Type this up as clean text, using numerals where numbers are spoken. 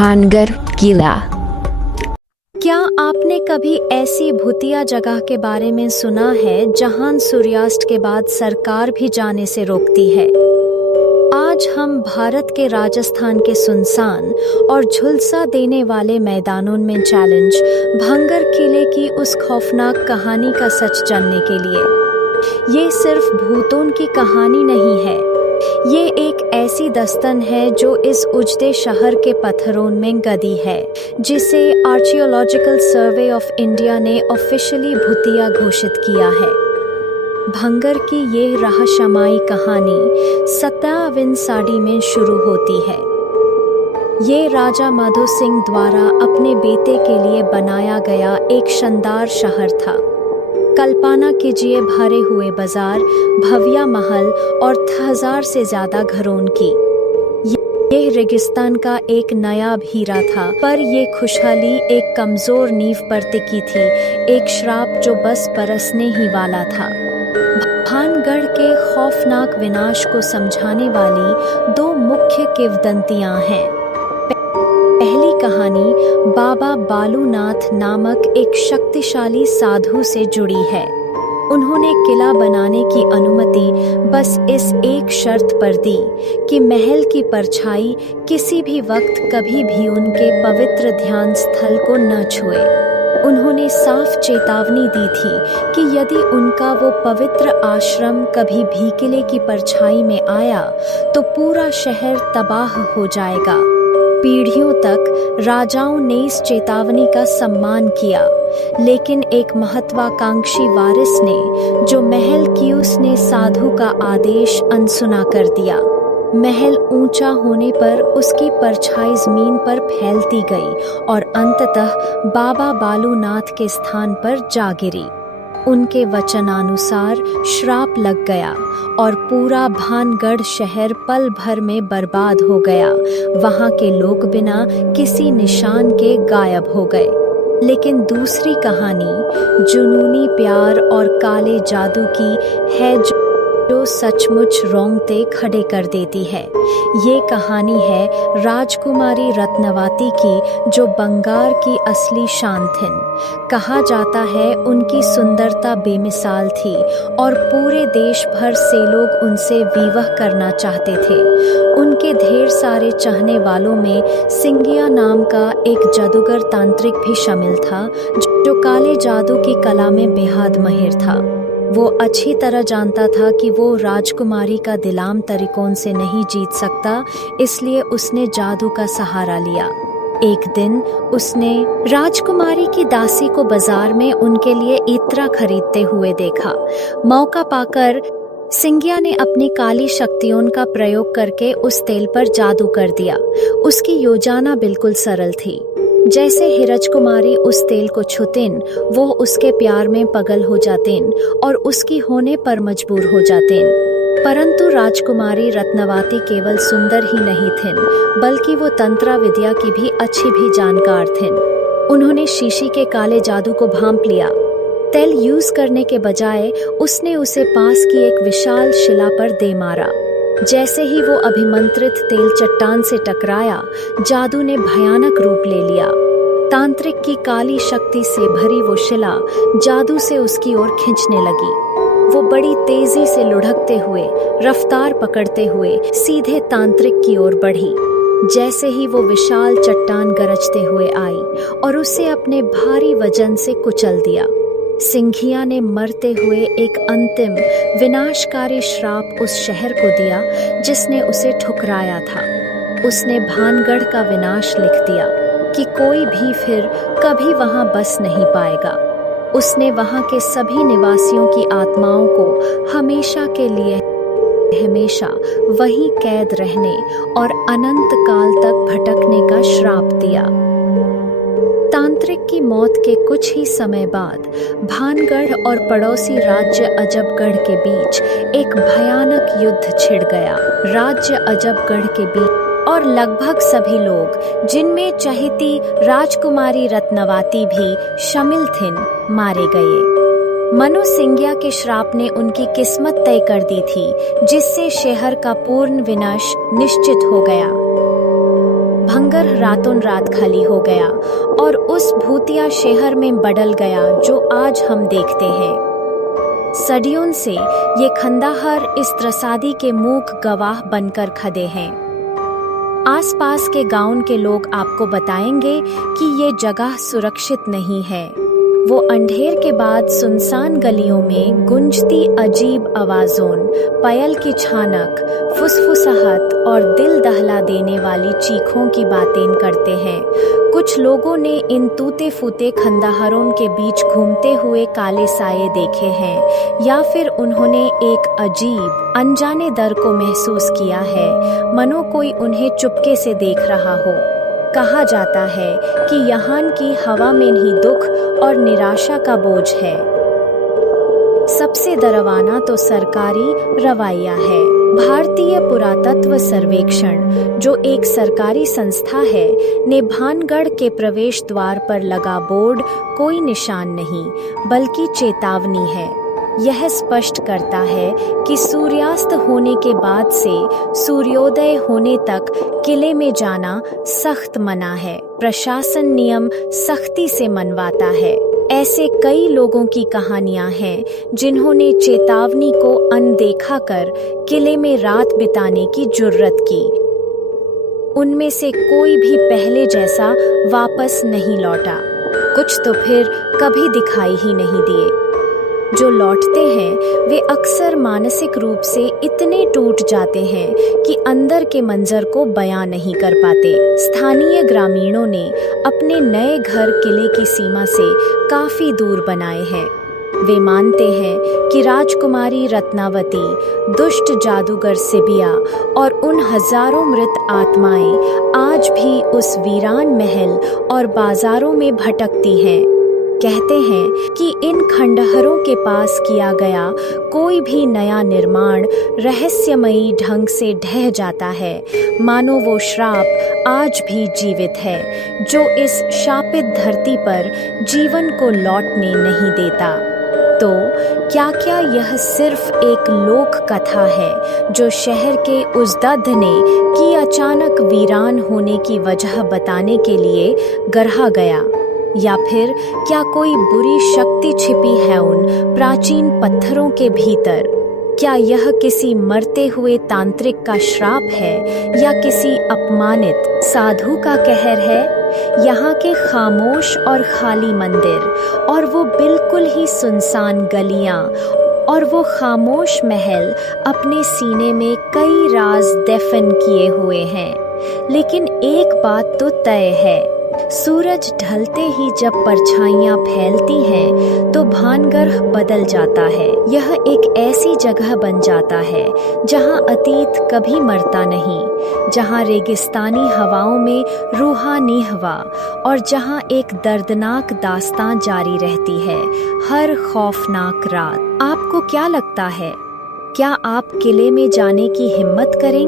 भानगढ़ किला। क्या आपने कभी ऐसी भूतिया जगह के बारे में सुना है जहां सूर्यास्त के बाद सरकार भी जाने से रोकती है? आज हम भारत के राजस्थान के सुनसान और झुलसा देने वाले मैदानों में चैलेंज भानगढ़ किले की उस खौफनाक कहानी का सच जानने के लिए। ये सिर्फ भूतों की कहानी नहीं है, ये एक ऐसी दस्तन है जो इस उजड़े शहर के पत्थरों में गदी है, जिसे आर्कियोलॉजिकल सर्वे ऑफ इंडिया ने ऑफिशियली भूतिया घोषित किया है। भानगढ़ की ये रहस्यमयी कहानी 17वीं सदी में शुरू होती है। ये राजा माधो सिंह द्वारा अपने बेटे के लिए बनाया गया एक शानदार शहर था। कल्पना कीजिए भरे हुए बाजार, भव्य महल और 1000 से ज्यादा घरों की। ये रेगिस्तान का एक नया हीरा था, पर ये खुशहाली एक कमजोर नींव पर टिकी थी, एक श्राप जो बस बरसने ही वाला था। भानगढ़ के खौफनाक विनाश को समझाने वाली दो मुख्य किंवदंतियां हैं। पहली कहानी बाबा बालूनाथ नामक एक शक्तिशाली साधु से जुड़ी है। उन्होंने किला बनाने की अनुमति बस इस एक शर्त पर दी कि महल की परछाई किसी भी वक्त कभी भी उनके पवित्र ध्यान स्थल को न छुए। उन्होंने साफ चेतावनी दी थी कि यदि उनका वो पवित्र आश्रम कभी भी किले की परछाई में आया तो पूरा शहर तबाह हो जाएगा। पीढ़ियों तक राजाओं ने इस चेतावनी का सम्मान किया, लेकिन एक महत्वाकांक्षी वारिस ने, जो महल की, उसने साधु का आदेश अनसुना कर दिया। महल ऊंचा होने पर उसकी परछाई जमीन पर फैलती गई और अंततः बाबा बालूनाथ के स्थान पर जा गिरी। उनके वचनानुसार श्राप लग गया और पूरा भानगढ़ शहर पल भर में बर्बाद हो गया। वहां के लोग बिना किसी निशान के गायब हो गए। लेकिन दूसरी कहानी जुनूनी प्यार और काले जादू की है, जो सचमुच रोंगटे खड़े कर देती है। ये कहानी है राजकुमारी रत्नवती की, जो बंगाल की असली शान थीं। कहा जाता है उनकी सुंदरता बेमिसाल थी और पूरे देश भर से लोग उनसे विवाह करना चाहते थे। उनके ढेर सारे चाहने वालों में सिंगिया नाम का एक जादूगर तांत्रिक भी शामिल था, जो काले जादू की कला में बेहद माहिर था। वो अच्छी तरह जानता था कि वो राजकुमारी का दिलाम तरीकों से नहीं जीत सकता, इसलिए उसने जादू का सहारा लिया। एक दिन उसने राजकुमारी की दासी को बाजार में उनके लिए इत्र खरीदते हुए देखा। मौका पाकर सिंगिया ने अपनी काली शक्तियों का प्रयोग करके उस तेल पर जादू कर दिया। उसकी योजना बिल्कुल सरल थी। जैसे ही राजकुमारी उस तेल को छूतें, वो उसके प्यार में पागल हो जातें और उसकी होने पर मजबूर हो जातें। परंतु राजकुमारी रत्नवती केवल सुंदर ही नहीं थीं, बल्कि वो तंत्र विद्या की भी अच्छी भी जानकार थीं। उन्होंने शीशी के काले जादू को भांप लिया। तेल यूज करने के बजाय उसने उसे पास की एक विशाल शिला पर दे मारा। जैसे ही वो अभिमंत्रित तेल चट्टान से टकराया, जादू ने भयानक रूप ले लिया। तांत्रिक की काली शक्ति से भरी वो शिला जादू से उसकी ओर खींचने लगी। वो बड़ी तेजी से लुढ़कते हुए, रफ्तार पकड़ते हुए सीधे तांत्रिक की ओर बढ़ी। जैसे ही वो विशाल चट्टान गरजते हुए आई और उसे अपने भारी वजन से कुचल दिया। सिंघिया ने मरते हुए एक अंतिम विनाशकारी श्राप उस शहर को दिया जिसने उसे ठुकराया था। उसने भानगढ़ का विनाश लिख दिया कि कोई भी फिर कभी वहां बस नहीं पाएगा। उसने वहां के सभी निवासियों की आत्माओं को हमेशा के लिए हमेशा वहीं कैद रहने और अनंत काल तक भटकने का श्राप दिया। तांत्रिक की मौत के कुछ ही समय बाद भानगढ़ और पड़ोसी राज्य अजबगढ़ के बीच एक भयानक युद्ध छिड़ गया। राज्य अजबगढ़ के बीच और लगभग सभी लोग, जिनमें चहेती राजकुमारी रत्नवती भी शामिल थीं, मारे गए। मनु सिंगिया के श्राप ने उनकी किस्मत तय कर दी थी, जिससे शहर का पूर्ण विनाश निश्चित हो गया। भानगढ़ रातों रात खाली हो गया और उस भूतिया शहर में बदल गया जो आज हम देखते हैं। सदियों से ये खंडहर इस त्रासदी के मूक गवाह बनकर खड़े हैं। आसपास के गांव के लोग आपको बताएंगे कि ये जगह सुरक्षित नहीं है। वो अंधेर के बाद सुनसान गलियों में गूंजती अजीब आवाज़ों, पायल की छानक, फुसफुसाहट और दिल दहला देने वाली चीखों की बातें करते हैं। कुछ लोगों ने इन टूटे फूटे खंडहरों के बीच घूमते हुए काले साये देखे हैं, या फिर उन्होंने एक अजीब अनजाने डर को महसूस किया है, मानो कोई उन्हें चुपके से देख रहा हो। कहा जाता है कि यहाँ की हवा में ही दुख और निराशा का बोझ है। सबसे डरावना तो सरकारी रवैया है। भारतीय पुरातत्व सर्वेक्षण, जो एक सरकारी संस्था है, ने भानगढ़ के प्रवेश द्वार पर लगा बोर्ड कोई निशान नहीं बल्कि चेतावनी है। यह स्पष्ट करता है कि सूर्यास्त होने के बाद से सूर्योदय होने तक किले में जाना सख्त मना है। प्रशासन नियम सख्ती से मनवाता है। ऐसे कई लोगों की कहानियां हैं जिन्होंने चेतावनी को अनदेखा कर किले में रात बिताने की जुर्रत की। उनमें से कोई भी पहले जैसा वापस नहीं लौटा। कुछ तो फिर कभी दिखाई ही नहीं दिए। जो लौटते हैं वे अक्सर मानसिक रूप से इतने टूट जाते हैं कि अंदर के मंजर को बयां नहीं कर पाते। स्थानीय ग्रामीणों ने अपने नए घर किले की सीमा से काफी दूर बनाए हैं। वे मानते हैं कि राजकुमारी रत्नावती, दुष्ट जादूगर सिबिया और उन हजारों मृत आत्माएं आज भी उस वीरान महल और बाजारों में भटकती हैं। कहते हैं कि इन खंडहरों के पास किया गया कोई भी नया निर्माण रहस्यमयी ढंग से ढह जाता है, मानो वो श्राप आज भी जीवित है, जो इस शापित धरती पर जीवन को लौटने नहीं देता। तो क्या यह सिर्फ एक लोक कथा है जो शहर के उस दर्दने की अचानक वीरान होने की वजह बताने के लिए गढ़ा गया, या फिर क्या कोई बुरी शक्ति छिपी है उन प्राचीन पत्थरों के भीतर? क्या यह किसी मरते हुए तांत्रिक का श्राप है या किसी अपमानित साधु का कहर है? यहाँ के खामोश और खाली मंदिर और वो बिल्कुल ही सुनसान गलियाँ और वो खामोश महल अपने सीने में कई राज दफन किए हुए हैं। लेकिन एक बात तो तय है, सूरज ढलते ही जब परछाइयाँ फैलती हैं तो भानगढ़ बदल जाता है। यह एक ऐसी जगह बन जाता है जहाँ अतीत कभी मरता नहीं, जहाँ रेगिस्तानी हवाओं में रूहानी हवा और जहाँ एक दर्दनाक दास्तां जारी रहती है हर खौफनाक रात। आपको क्या लगता है, क्या आप किले में जाने की हिम्मत करें?